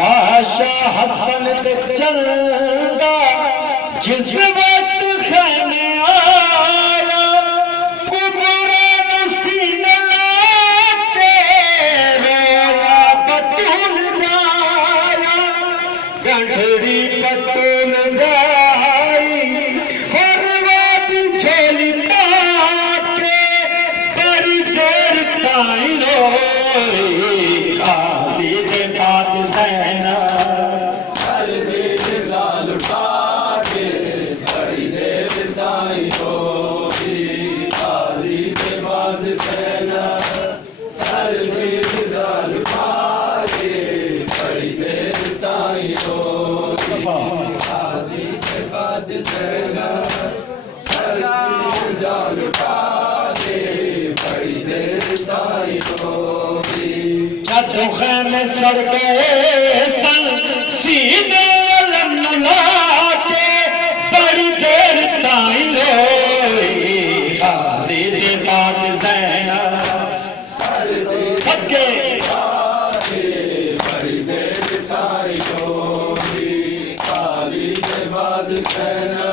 बादशाह हसन ते चलदा जिस वक्त खैमे आया कुबरान सीने लाके रोया बतूल जाया गंढड़ी बतूल जाई फरवाद झोली पाके बड़ी देर ताई रोई आदि दे बात ज़ैना जो खैमे सड़ गए सन सीने अलम लाके बड़ी देर ताई रोई गाजी दे बात ज़ैना थके बड़ी देर ताई रोई गाजी दे बात ज़ैना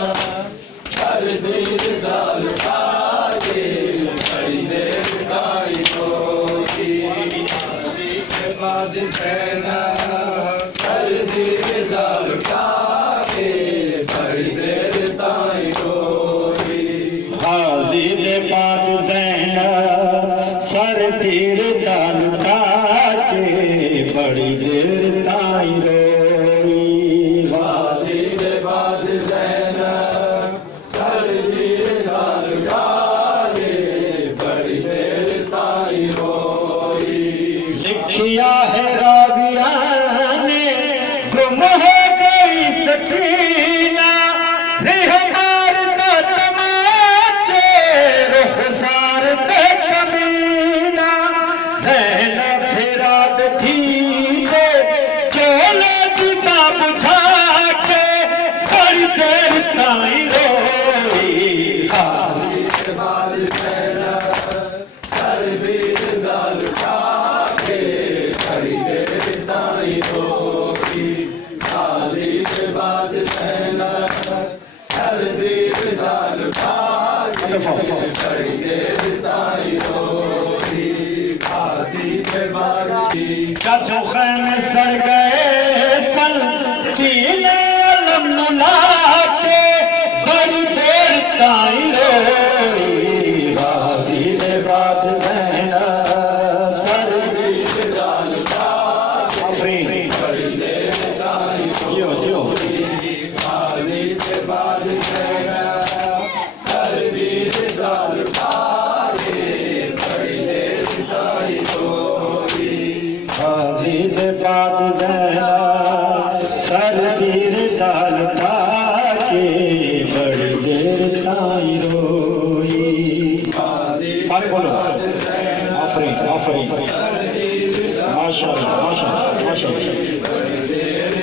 हर देर दाल खाके बड़ी देर ताई रोई बाद ज़ैना सर्दी दाल खाके बड़ी देर ताई रोई गाजी दे बाद ज़ैना सर्दी दाल खाके बड़ी देर ताई रोई गाजी दे बाद ज़ैना सर्दी दाल खाके बड़ी देर ताई रोई लिखिया है राबिया ने गुम हो गई सकीना रहमार दा तमाचे रुखसार ते कमीना ज़ैनब फिराद थी को चोले की बाप झाके बड़ी देर ताई रोई गाजी के बाद ज़ैनब सर्दी दाल खाके बड़ी देर ताई रोई गाजी के बाद ज़ैनब सर्दी दाल खाके बड़ी देर ताई रोई गाजी के बाद जो खैमे सड़ गए सन सीने अलम लाके बड़ी देर ताई रोई गाजी के बाद ज़ैनब सर्दी दाल खाके बड़ी देर ताई रोई गाजी के बाद ज़ैनब सर्दी दाल खाके बड़ी देर ताई रोई गाजी के बाद ज़ैनब सर्दी दाल खाके बड़ी देर ताई रोई सारे बोलो आफरीन आफरीन माशाअल्लाह माशाअल्लाह माशाअल्लाह